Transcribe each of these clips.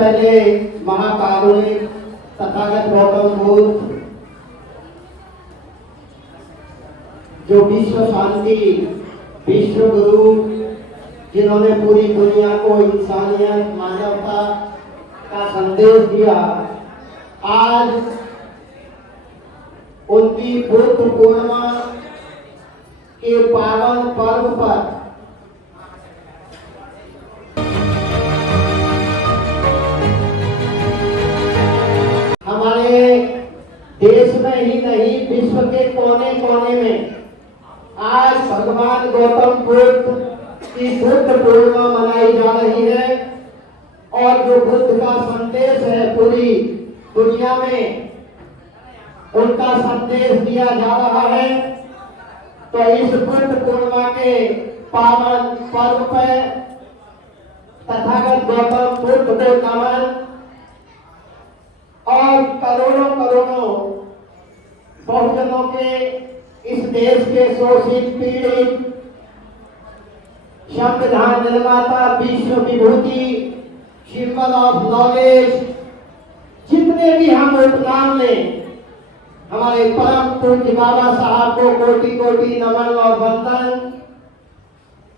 पहले महाकारुणिक तथागत गौतम बुद्ध जो विश्व शांति विश्व गुरु, जिन्होंने पूरी दुनिया को इंसानियत मानवता का संदेश दिया, आज उनकी बुद्ध पूर्णिमा के पावन पर्व पर हमारे देश में ही नहीं विश्व के कोने कोने में आज भगवान गौतम बुद्ध की बुद्ध पूर्णिमा मनाई जा रही है। और जो बुद्ध का संदेश है पूरी दुनिया में उनका संदेश दिया जा रहा है। तो इस बुद्ध पूर्णिमा के पावन पर्व पर तथागत गौतम बुद्ध को नमन और करोड़ों करोड़ों बहुजनों के इस देश के शोषित पीड़ित संविधान निर्माता विश्व विभूति सिंबल ऑफ नॉलेज जितने भी हम उपनाम लें, हमारे परम पूज्य बाबा साहब को कोटि कोटि नमन और वंदन।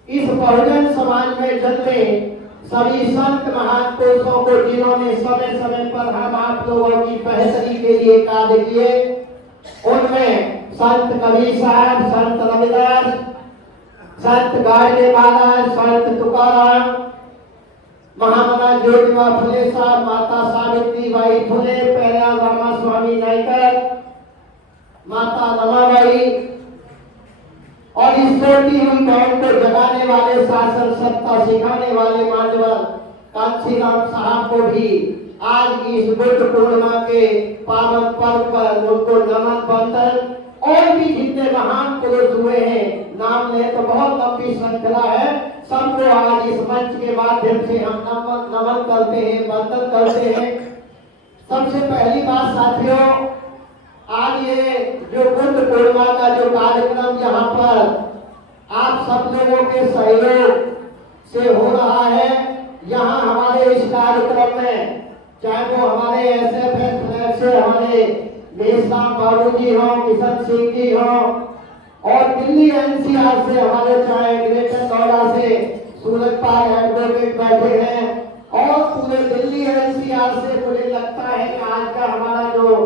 इस बहुजन समाज में जन्मे सभी संत महान पुरुषों को जिन्होंने समय समय पर हम आप लोगों की बेहतरी के लिए कार्य किए, उनमें संत कबीर साहब, संत रविदास, संत गाडगे महाराज, संत तुकाराम, महामना ज्योतिबा फुले साहब, माता सावित्रीबाई फुले, पेरियार रामास्वामी नायकर, माता रमाबाई और इस छोटी हुई कौम को जगाने वाले, शासन सत्ता सिखाने वाले मान्यवर कांशीराम साहब को भी आज की इस बुद्ध पूर्णिमा के पावन पर्व पर उनको नमन वंदन। और भी जितने महान पुरुष हुए हैं, नाम ले तो बहुत लंबी श्रृंखला है, सबको आज इस मंच के माध्यम से हम नमन करते हैं, वंदन करते हैं। सबसे पहली बात साथियों, आज ये जो बुद्ध पूर्णिमा का जो कार्यक्रम यहाँ पर आप सब लोगों के सहयोग से हो रहा है, यहाँ हमारे इस कार्यक्रम में चाहे वो हमारे एसएफएस से हमारे मेषराम बाबू जी हों, किशन सिंह जी हों, और दिल्ली एनसीआर से हमारे चाहे ग्रेटर नोएडा से सूरजपाल एडवोकेट बैठे हैं, और पूरे दिल्ली एनसीआर से मुझे लगता है कि आज का हमारा जो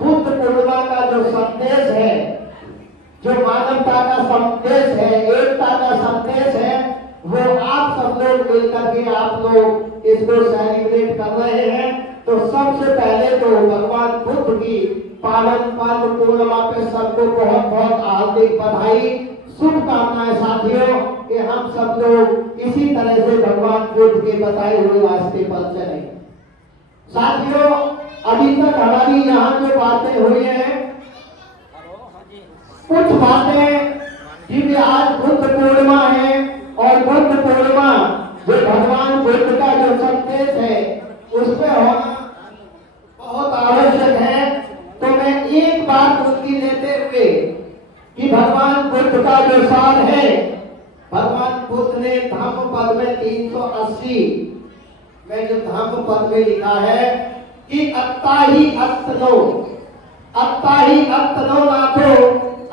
बुद्ध पूर्णिमा का जो संदेश है, जो मानवता का संदेश है, एकता का संदेश है, वो आप सब लोग मिलकर के आप लोग इसको सेलिब्रेट कर रहे हैं। तो सबसे पहले तो भगवान बुद्ध की पावन पर्व पूर्णिमा पे सबको बहुत बहुत हार्दिक बधाई, शुभकामनाएं साथियों, कि हम सब लोग इसी तरह से भगवान बुद्ध के बताए हुए रास्ते पर चलें। साथियों, अभी तक हमारी यहाँ जो बातें हुई हैं, कुछ बातें जिनमें आज बुद्ध पूर्णिमा है और बुद्ध पूर्णिमा जो भगवान बुद्ध का जो संदेश है उस पर होना बहुत आवश्यक है। तो मैं एक बात उसकी लेते हुए कि भगवान बुद्ध का जो सार है, भगवान बुद्ध ने धम्म पद में 380 में जो धम्म पद में लिखा है कि अत्ता ही अत्तनो नाथो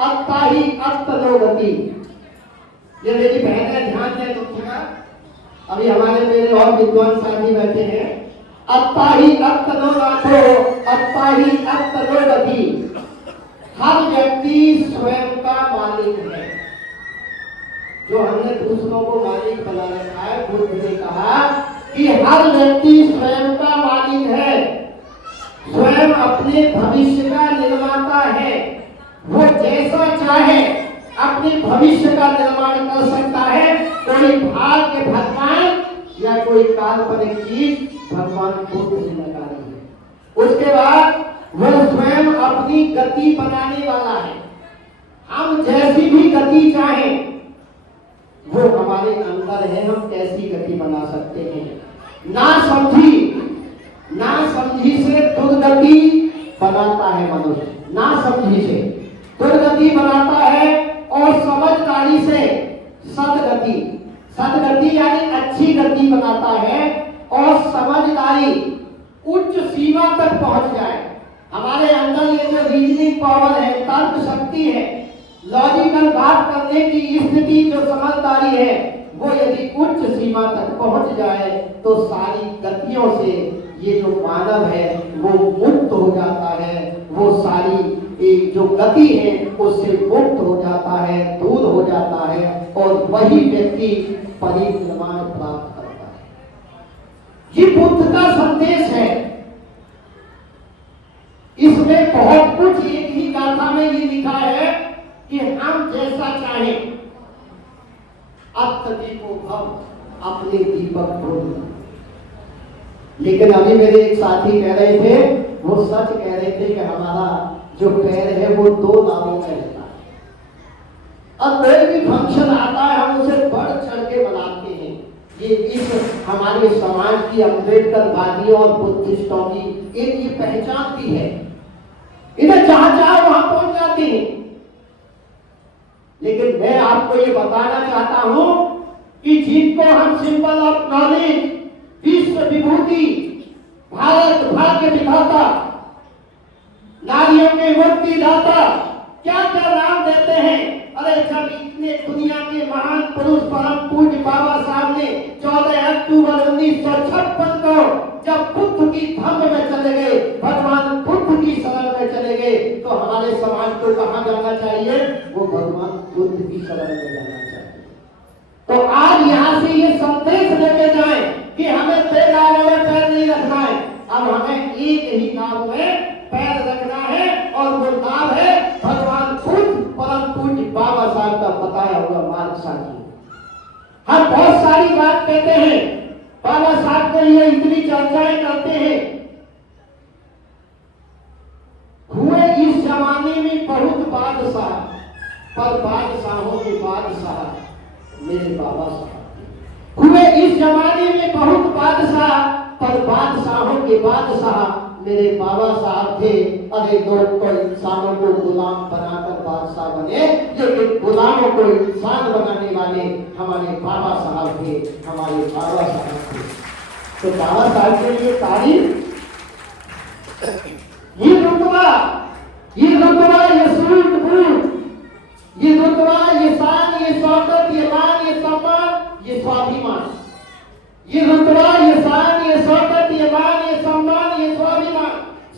अत्ता ही अत्तनो गति। ये मेरी बहनें ध्यान दें दुखिया, अभी हमारे मेरे और विद्वान साथी बैठे हैं। अत्ता ही अत्तनो नाथो अत्ता ही अत्तनो गति। हर व्यक्ति स्वयं का मालिक है। जो हमने दूसरों को मालिक बना रखा है, बुद्ध ने कहा कि हर व्यक्ति स्वयं का मालिक है, स्वयं अपने भविष्य का निर्माता है। वो जैसा चाहे अपने भविष्य का निर्माण कर सकता है। कोई भाग्य भगवान या कोई काल्पनिक चीज भगवान बुद्ध ने लगाई है। उसके बाद वो स्वयं अपनी गति बनाने वाला है। हम जैसी भी गति चाहें वो हमारे अंदर है, हम कैसी गति बना सकते हैं। ना समझी से दुर्गति बनाता है मनुष्य, ना समझी से दुर्गति बनाता है, और समझदारी से सदगति यानी अच्छी गति बनाता है, और समझदारी उच्च सीमा तक पहुंच जाए, हमारे अंदर ये जो रीजनिंग पावर है, तर्क शक्ति है, लॉजिकल बात करने की स्थिति, जो समझदारी है, वो यदि उच्च सीमा तक पहुंच जाए तो सारी गतियों से ये जो मानव है वो मुक्त हो जाता है, वो सारी जो गति है उससे मुक्त हो जाता है, दूर हो जाता है, और वही व्यक्ति परिनिर्वाण प्राप्त करता है। ये बुद्ध का संदेश है। इसमें बहुत कुछ, एक ही गाथा में ये लिखा है कि हम जैसा चाहें, अत्त दीपो भव, अपने दीपक ढूंढ। लेकिन अभी मेरे एक साथी कह रहे थे, वो सच कह रहे थे कि हमारा जो पैर है वो 2 नावों में रहता है, और कोई भी फंक्शन आता है हम उसे बढ़ चढ़ के मनाते हैं। ये इस हमारे समाज की अम्बेडकरवादियों और बुद्धिस्टों की एक ये पहचान भी है। इन्हें जहां चाहे वहां पहुंच जाती है। लेकिन मैं आपको ये बताना चाहता हूं कि जिनको हम सिंबल ऑफ नॉलेज, विश्व विभूति, भारत भाग्य विधाता, नारियों के मुक्ति दाता, क्या क्या नाम देते हैं। अरे जब इतने दुनिया के महान पुरुष परम पूज्य बाबा साहब ने 14 अक्टूबर 1956 को जब बुद्ध की धम्म में चले गए, भगवान बुद्ध की शरण में चले गए, तो हमारे समाज को कहां जाना चाहिए? वो भगवान बुद्ध की शरण में जाना चाहिए। तो आज यहाँ से ये संदेश लेके जाए कि हमें 2 नावों में पैर नहीं रखना है, अब हमें एक ही नाव में पैर रखना है, और वो नाव है भगवान बुद्ध परम पूज्य बाबा साहब का बताया हुआ मार्ग साथी। हम बहुत सारी बात कहते हैं, बाबा साहब के लिए इतनी चर्चाएं करते हैं। हुए इस जमाने में बहुत बादशाह, पर बादशाहों के बादशाह मेरे बाबा साहब। हुए इस जमाने में बहुत बादशाह, पर बादशाहों के बादशाह मेरे बाबा साहब थे। अरे लोग तो इंसानों को गुलाम बनाकर बादशाह बने, लेकिन गुलामों को इंसान बनाने वाले हमारे बाबा साहब थे, हमारे बाबा साहब थे। तो बाबा साहब के लिए तारीफ, ये रुतबा, ये रुतबा, ये सूट बूट, ये रुतबा, ये शान, ये शौकत, ये मान, ये सम्मान, ये स्वाभिमान, ये रुतबा, ये शान, ये शौकत, ये मान, ये सम्मान, ये स्वाभिमान,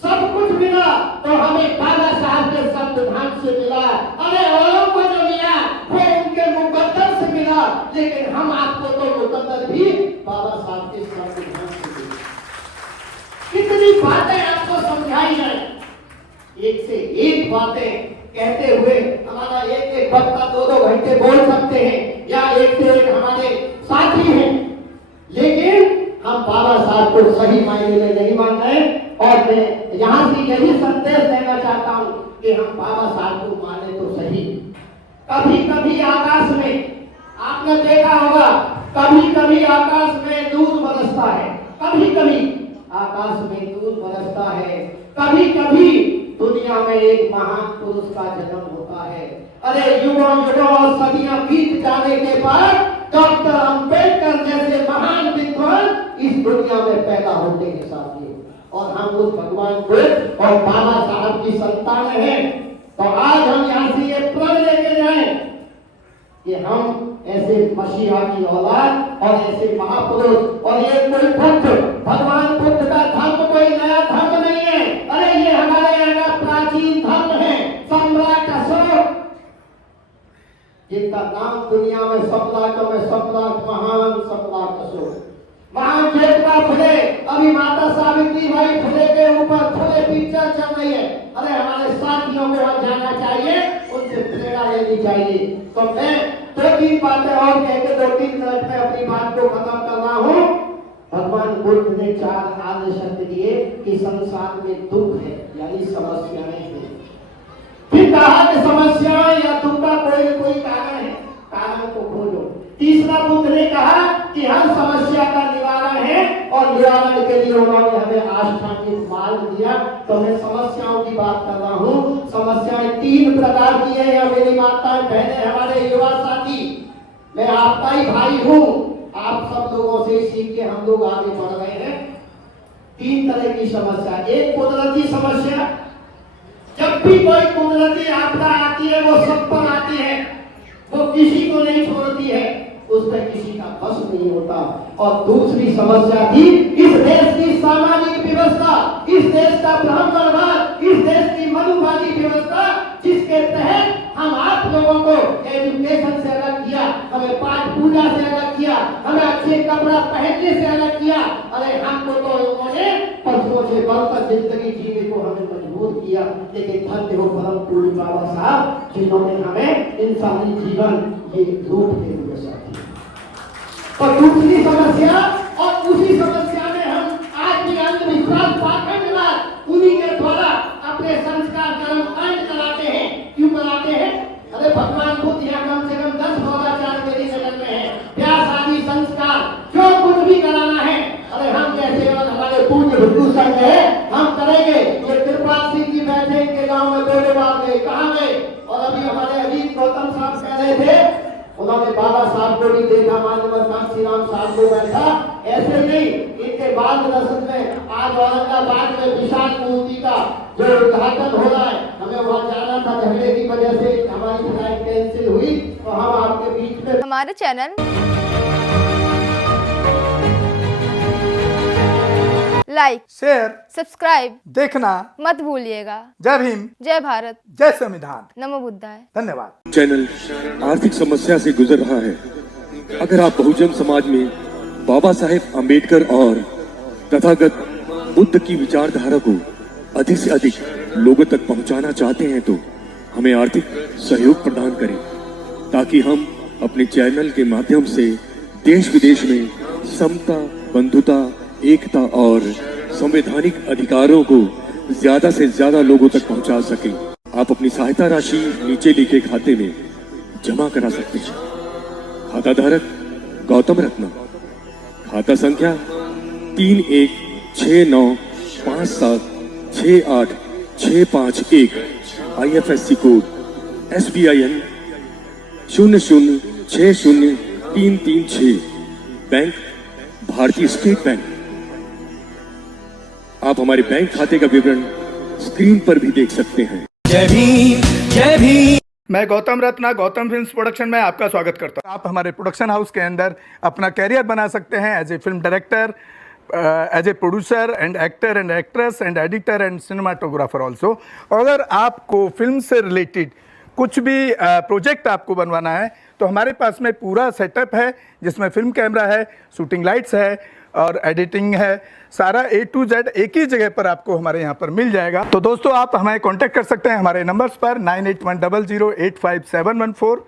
सब कुछ मिला तो हमें बाबा साहब के संविधान से मिला। अरे औरों को जो मिला वो उनके मुकद्दर से मिला, लेकिन हम आपको तो मुकद्दर भी बाबा साहब के संविधान से मिला। कितनी बातें आपको समझाई जाए, एक से एक बातें कहते हुए हमारा एक वक्ता 2-2 घंटे बोल सकते हैं, या एक से एक हमारे साथी हैं, लेकिन हम बाबा साहब को सही मायने में नहीं मान रहे। और मैं यहाँ से यही संदेश देना चाहता हूँ कि हम बाबा साहब को माने तो सही। कभी कभी आकाश में आपने देखा होगा, कभी कभी आकाश में दूध बरसता है, कभी कभी आकाश में दूध बरसता है, कभी कभी दुनिया में एक महान पुरुष का जन्म होता है। अरे युगों युगों और सदियां बीत जाने के बाद डॉक्टर अंबेडकर जैसे महान विद्वान इस दुनिया में पैदा होते हैं साथियों, और हम उस भगवान बुद्ध और बाबा साहब की संतान हैं। तो आज हम यहाँ से ये प्रण लेके जाएं कि हम ऐसे मसीहा की औलाद और ऐसे महापुरुष, और ये कोई बुद्ध, भगवान बुद्ध का धर्म कोई नया धर्म नहीं है। अरे ये हमारे यहाँ का प्राचीन धर्म है। सम्राट अशोक, जिनका नाम दुनिया में सम्राटों में सम्राट, महान सम्राट अशोक, महान ज्योतिबा फुले, अभी माता सावित्री बाई फुले के ऊपर फुले पिक्चर चल रही है। अरे हमारे साथियों को वहां जाना चाहिए, उनसे प्रेरणा लेनी चाहिए। तो मैं 2-3 बातें और कह के 2-3 मिनट में अपनी बात को खत्म कर रहा हूँ। भगवान बुद्ध ने 4 आर्य सत्य दिए कि संसार में दुख है, यानी समस्याएं हैं। फिर कहा कि समस्याएं या दुख का कोई न कोई कारण है, कारण को खोजो। तीसरा बुद्ध ने कहा कि हर समस्या का निवारण है, और निवारण के लिए उन्होंने हमें आष्टांगिक मार्ग दिया। तो मैं समस्याओं की बात कर रहा हूँ। समस्याएं 3 प्रकार की है, या मेरी माताएं बहनें, हमारे युवा साथी, मैं आपका ही भाई हूँ, आप सब लोगों से सीख के हम लोग आगे बढ़ रहे हैं। तीन तरह की समस्या। एक कुदरती समस्या, जब भी कोई कुदरती आपदा आती है वो सब पर आती है, वो किसी को नहीं छोड़ती है, उस पर किसी का बस नहीं होता। और दूसरी समस्या थी इस देश की सामाजिक व्यवस्था, इस देश का ब्राह्मणवाद, इस देश की मनुवादी व्यवस्था, जिसके तहत हम आप लोगों को एजुकेशन से अलग किया, हमें पाठ पूजा से अलग किया, हमें अच्छे कपड़ा पहनने से अलग किया। अरे हमको तो उन्होंने पशुओं से बढ़कर जिंदगी जीने को हमें मजबूर किया। लेकिन धन्य हो परम पूज्य बाबा साहब जिन्होंने हमें इंसानी जीवन ये रूप दे दिया साथी। और दूसरी समस्या, और उसी समस्या में हम आज भी अंधविश्वास पाखंडवाद उन्हीं के द्वारा अपने संस्कार कर्म कांड कराते हैं। क्यों कराते हैं? अरे भगवान बुद्ध यहाँ कम से कम 10 होदाचार मेरी नजर में है, ब्याह शादी संस्कार जो कुछ भी कराना है, अरे हम जैसे और हमारे पूज्य हिंदू संघ है हम करेंगे। ये कृपाल सिंह जी बैठे इनके गांव में बेड़ेवाल गए, कहाँ गए? और अभी हमारे अजीत गौतम साहब कह रहे थे, उन्होंने बाबा साहब को भी देखा, मानव कांसी राम साहब को बैठा। ऐसे नहीं, इनके बाद दर्शन में आज औरंगाबाद में विशाल मूर्ति का जो उद्घाटन हो रहा है, हमें वहाँ जाना था, झगड़े की वजह से हमारी फ्लाइट कैंसिल हुई, तो हम आपके बीच में। हमारे चैनल लाइक, शेयर, सब्सक्राइब देखना मत भूलिएगा। जय भीम, जय भारत, जय संविधान, नमो बुद्धाय। धन्यवाद। चैनल आर्थिक समस्या से गुजर रहा है। अगर आप बहुजन समाज में बाबा साहेब आम्बेडकर और तथागत बुद्ध की विचारधारा को अधिक से अधिक लोगों तक पहुंचाना चाहते हैं तो हमें आर्थिक सहयोग प्रदान करें, ताकि हम अपने चैनल के माध्यम से देश विदेश में समता, बंधुता, एकता और संवैधानिक अधिकारों को ज्यादा से ज्यादा लोगों तक पहुंचा सकें। आप अपनी सहायता राशि नीचे लिखे खाते में जमा करा सकते हैं। खाता धारक गौतम रत्न, खाता संख्या 3169576865 IFSC कोड SBIN 0060336, बैंक भारतीय स्टेट बैंक। आप हमारे बैंक खाते का विवरण स्क्रीन पर भी देख सकते हैं। जय भीम, जय भीम। मैं गौतम रत्ना गौतम फिल्म्स प्रोडक्शन में आपका स्वागत करता हूं। आप हमारे प्रोडक्शन हाउस के अंदर अपना कैरियर बना सकते हैं as a film director, as a producer and actor and actress and editor and cinematographer also. अगर आपको फिल्म से रिलेटेड कुछ भी प्रोजेक्ट आपको बनवाना है तो हमारे पास में पूरा सेटअप है, जिसमें फिल्म कैमरा है, शूटिंग लाइट्स है और एडिटिंग है। सारा A to Z एक ही जगह पर आपको हमारे यहाँ पर मिल जाएगा। तो दोस्तों आप हमें कांटेक्ट कर सकते हैं हमारे नंबर्स पर 9810085714।